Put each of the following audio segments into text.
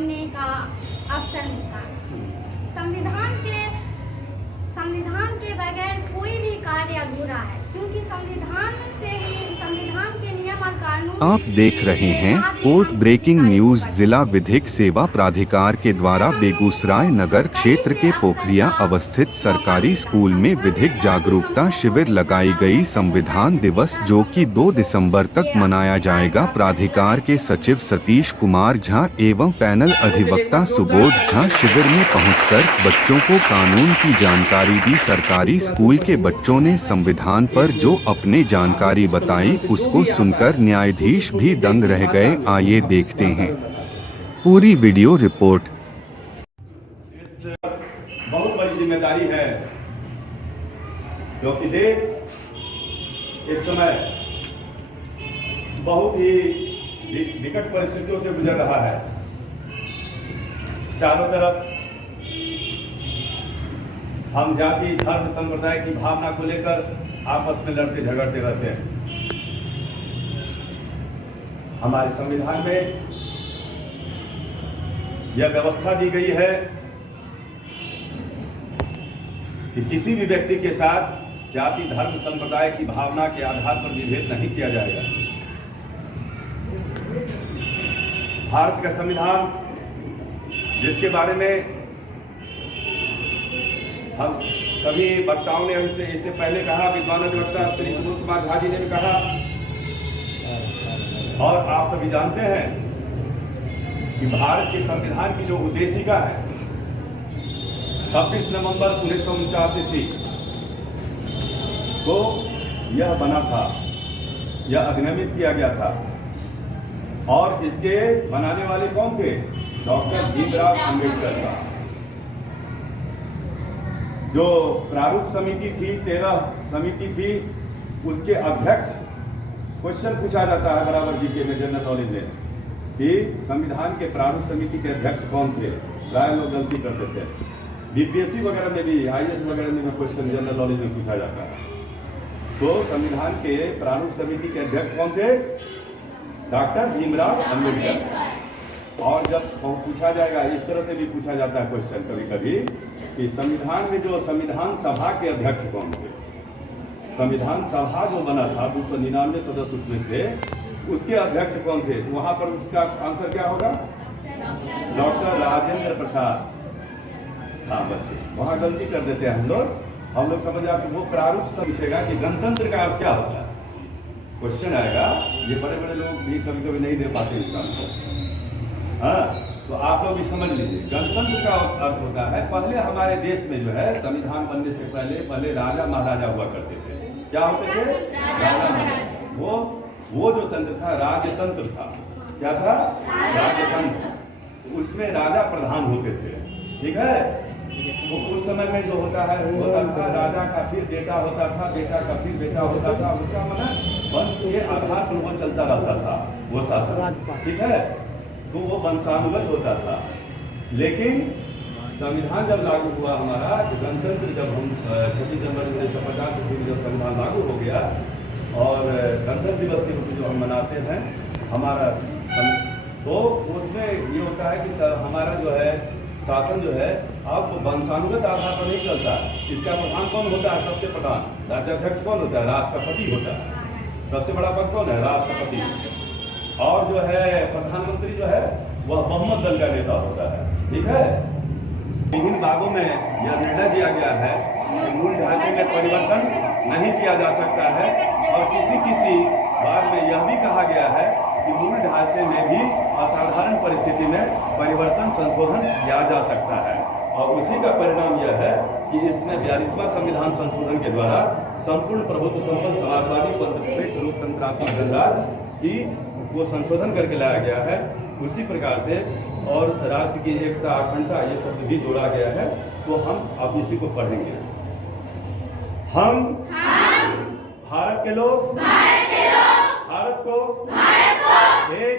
जानने का अवसर मिलता है। संविधान के बगैर कोई भी कार्य अधूरा है, क्योंकि संविधान के नियम और कानून। आप देख रहे हैं कोर्ट ब्रेकिंग न्यूज। जिला विधिक सेवा प्राधिकार के द्वारा बेगूसराय नगर क्षेत्र के पोखरिया अवस्थित सरकारी स्कूल में विधिक जागरूकता शिविर लगाई गई। संविधान दिवस जो कि 2 दिसंबर तक मनाया जाएगा। प्राधिकार के सचिव सतीश कुमार झा एवं पैनल अधिवक्ता सुबोध झा शिविर में पहुंचकर बच्चों को कानून की जानकारी दी। सरकारी स्कूल के बच्चों ने संविधान पर जो अपने जानकारी बताई उसको सुनकर न्यायाधीश भी दंग रह गए। आइए देखते हैं पूरी वीडियो रिपोर्ट। बहुत बड़ी जिम्मेदारी है, क्योंकि देश इस समय बहुत ही विकट परिस्थितियों से गुजर रहा है। चारों तरफ हम जाति धर्म संप्रदाय की भावना को लेकर आपस में लड़ते झगड़ते रहते हैं। हमारे संविधान में यह व्यवस्था दी गई है कि किसी भी व्यक्ति के साथ जाति धर्म संप्रदाय की भावना के आधार पर विभेद नहीं किया जाएगा। भारत का संविधान, जिसके बारे में हम सभी वक्ताओं ने इससे पहले कहा, विद्वान अधिवक्ता श्री सुबोध कुमार झा जी ने भी कहा, और आप सभी जानते हैं कि भारत के संविधान की जो उद्देशिका है 26 नवंबर 1949 ईस्वी को यह बना था, यह अधिनियमित किया गया था। और इसके बनाने वाले कौन थे? डॉक्टर भीमराव अंबेडकर का। जो प्रारूप समिति थी, 13 समिति थी, उसके अध्यक्ष, क्वेश्चन पूछा जाता है बराबर जीके में, जनरल नॉलेज में, कि संविधान के प्रारूप समिति के अध्यक्ष कौन थे। प्राय लोग गलती करते थे। बीपीएससी वगैरह में भी, आईएएस वगैरह में क्वेश्चन जनरल नॉलेज में पूछा जाता है। तो संविधान के प्रारूप समिति के अध्यक्ष कौन थे? डॉक्टर भीमराव अंबेडकर। और जब पूछा जाएगा, इस तरह से भी पूछा जाता है क्वेश्चन कभी कभी, कि संविधान में जो संविधान सभा के अध्यक्ष कौन थे। संविधान सभा जो बना था, 299 सदस्य उसमें थे, उसके अध्यक्ष कौन थे? तो वहां पर उसका आंसर क्या होगा? डॉक्टर राजेंद्र प्रसाद। हाँ बच्चे, वहां गलती कर देते हैं हम लोग समझ आते। वो प्रारूप से पूछेगा कि गणतंत्र का अर्थ क्या होता है, क्वेश्चन आएगा। ये बड़े बड़े लोग भी कभी कभी नहीं दे पाते इसका आंसर। हाँ, तो आप लोग भी समझ लीजिए, गणतंत्र का अर्थ होता है, पहले हमारे देश में जो है संविधान बनने से पहले राजा महाराजा हुआ करते थे। क्या होते थे? राजा महाराजा। वो जो तंत्र था राजतंत्र था। क्या था? राजतंत्र। उसमें राजा प्रधान होते थे, ठीक है। तो उस समय में जो होता था, राजा का फिर बेटा होता था, बेटा का फिर बेटा होता था। उसका मतलब वंश के आधार पर वो चलता रहता था, वो शासन, ठीक है। तो वो वंशानुगत होता था। लेकिन संविधान जब लागू हुआ हमारा, गणतंत्र जब हम 26 जनवरी 1950 से जब संविधान लागू हो गया, और गणतंत्र दिवस के रूप में जो हम मनाते हैं हमारा, तो उसमें ये होता है कि हमारा जो है शासन जो है अब वंशानुगत आधार पर नहीं चलता है। इसका प्रधान कौन होता है? सबसे प्रधान राज्याध्यक्ष कौन होता है? राष्ट्रपति होता है। सबसे बड़ा पद कौन है? राष्ट्रपति। और जो है प्रधानमंत्री जो है वह बहुमत दल का नेता होता है, ठीक है। विभिन्न भागों में यह निर्णय दिया गया है कि मूल ढांचे में परिवर्तन नहीं किया जा सकता है, और किसी बात में यह भी कहा गया है कि मूल ढांचे में भी असाधारण परिस्थिति में परिवर्तन संशोधन किया जा सकता है। और उसी का परिणाम यह है कि इसमें 42वां संविधान संशोधन के द्वारा संपूर्ण प्रभुत्व संपन्न समाजवादी निरपेक्ष लोकतंत्रात्मक गणराज्य की वो संशोधन करके लाया गया है। उसी प्रकार से और राष्ट्र की एकता अखंडता ये शब्द भी जोड़ा गया है। तो हम अब इसी को पढ़ेंगे। हम भारत के लोग भारत को एक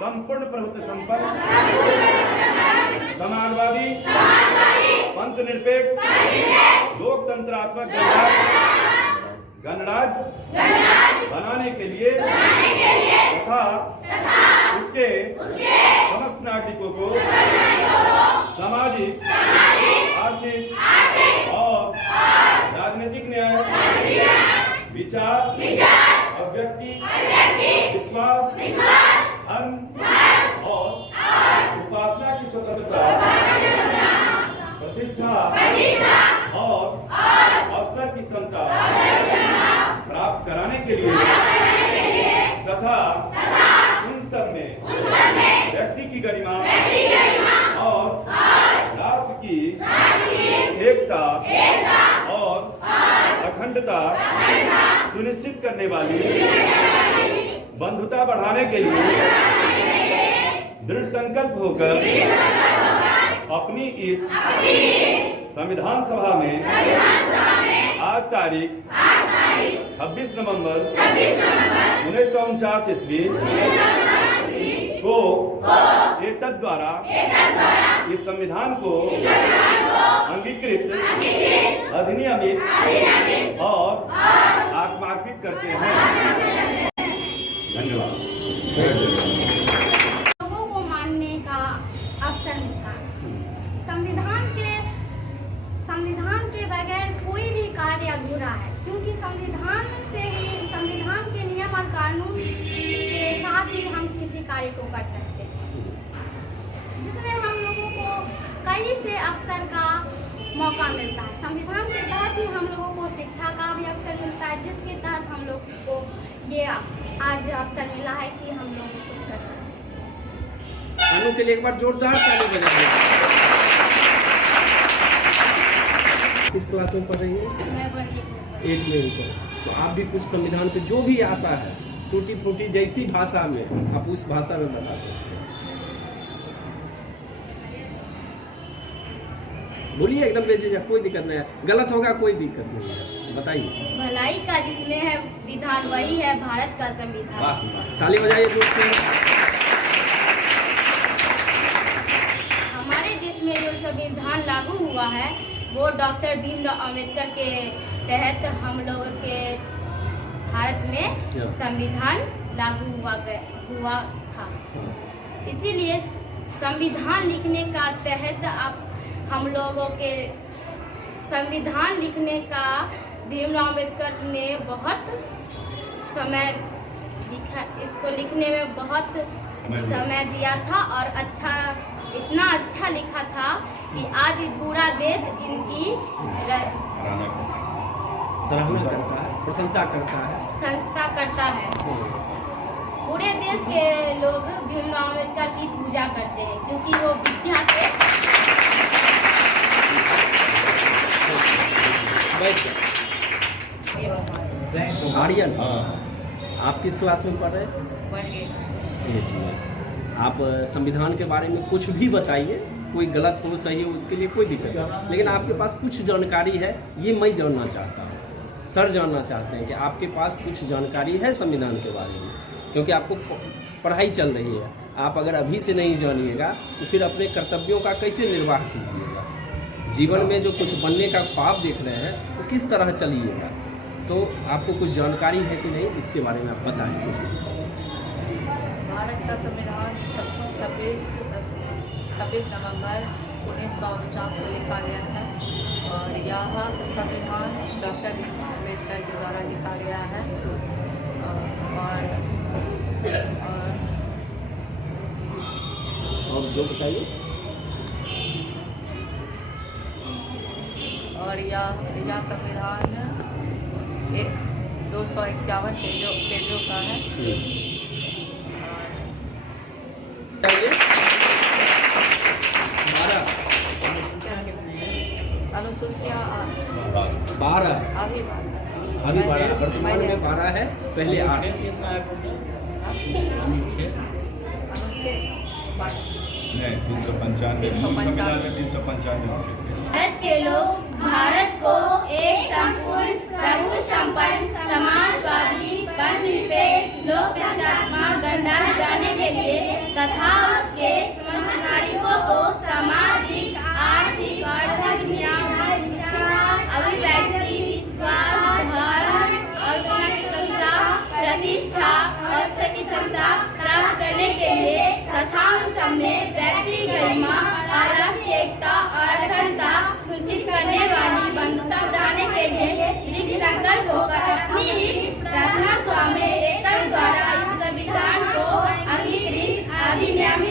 संपूर्ण प्रभुत्व संपन्न समाजवादी पंथ निरपेक्ष लोकतंत्रात्मक गणराज्य बनाने के लिए तथा उसके समस्त नागरिकों सामाजिक आर्थिक और राजनीतिक न्याय, विचार और व्यक्ति विश्वास, धर्म और उपासना की स्वतंत्रता, प्रतिष्ठा और अवसर की समता प्राप्त कराने के लिए तथा उन सब में व्यक्ति की गरिमा और राष्ट्र की एकता और अखंडता सुनिश्चित करने वाली बंधुता बढ़ाने के लिए दृढ़ संकल्प होकर अपनी इस संविधान सभा में आज तारीख 26 नवंबर 1949 ईस्वी को एतद द्वारा इस संविधान को अंगीकृत, अधिनियमित और आत्मार्पित करते हैं। धन्यवाद। लोगों को मानने का अवसर मिलता है। संविधान के बगैर कोई भी कार्य अधूरा है, क्योंकि संविधान के नियम और कानून के साथ ही हम किसी कार्य को कर सकते हैं, जिसमें हम लोगों को कई से अवसर का मौका मिलता है। संविधान के तहत ही हम लोगों को शिक्षा का भी अवसर मिलता है, जिसके तहत हम लोग को ये आज अवसर मिला है कि हम लोग कुछ कर सकते हैं। अनु के लिए एक बार जोरदार ताली बजाइए। किस क्लास में पढ़ रही है? मैं बड़ी 8 में ऊपर। तो आप भी कुछ संविधान पे जो भी आता है टूटी फूटी जैसी भाषा में आप उस भाषा में बता सकते हैं। बोलिए एकदम बेझिझक, कोई दिक्कत नहीं है। गलत होगा कोई दिक्कत नहीं है, बताइए। भलाई का जिसमें है विधान वही है भारत का संविधान। वाह वाह, ताली बजाइए जोर से। हमारे देश में जो संविधान लागू हुआ है वो डॉक्टर भीमराव अंबेडकर के तहत हम लोग के भारत में संविधान लागू हुआ था। इसीलिए संविधान लिखने का तहत हम लोगों के संविधान लिखने का भीमराव अंबेडकर ने बहुत समय लिखा, इसको लिखने में बहुत समय दिया था और इतना अच्छा लिखा था कि आज पूरा देश इनकी सराहना करता है, प्रशंसा करता है, संस्था करता है। पूरे देश के लोग भीमराव अंबेडकर की पूजा करते हैं, क्योंकि वो विद्या के आर्यन। आप किस क्लास में पढ़ रहे हैं? 8 में। आप संविधान के बारे में कुछ भी बताइए, कोई गलत हो सही हो उसके लिए कोई दिक्कत नहीं, लेकिन आपके पास कुछ जानकारी है ये मैं जानना चाहता हूँ। सर जानना चाहते हैं कि आपके पास कुछ जानकारी है संविधान के बारे में, क्योंकि आपको पढ़ाई चल रही है। आप अगर अभी से नहीं जानिएगा तो फिर अपने कर्तव्यों का कैसे निर्वाह कीजिएगा? जीवन में जो कुछ बनने का ख्वाब देख रहे हैं तो किस तरह चलिएगा? तो आपको कुछ जानकारी है कि नहीं, इसके बारे में आप बताइए। भारत का संविधान 26 नवंबर 1949 को लिखा गया है और यह संविधान डॉक्टर भीमराव अंबेडकर के द्वारा लिखा गया है। और जो बताइए। और यह संविधान 251 पेजों का है। अनुसूचिया 12 अभी 12 वर्तमान में 12 है, पहले 8। नहीं, 395 भारत के लोग भारत को एक संपूर्ण प्रभु संपन्न समाजवादी धर्मनिरपेक्ष लोकतंत्रात्मक गणराज्य बनाने के लिए तथा उसके समस्त नागरिकों को सामाजिक, आर्थिक और धर्म अभिव्यक्ति, विश्वास, धर्म और की क्षमता, प्रतिष्ठा और की क्षमता प्राप्त करने के लिए तथा उन सब में व्यक्ति गरिमा और राष्ट्रीय एकता अधिनियमित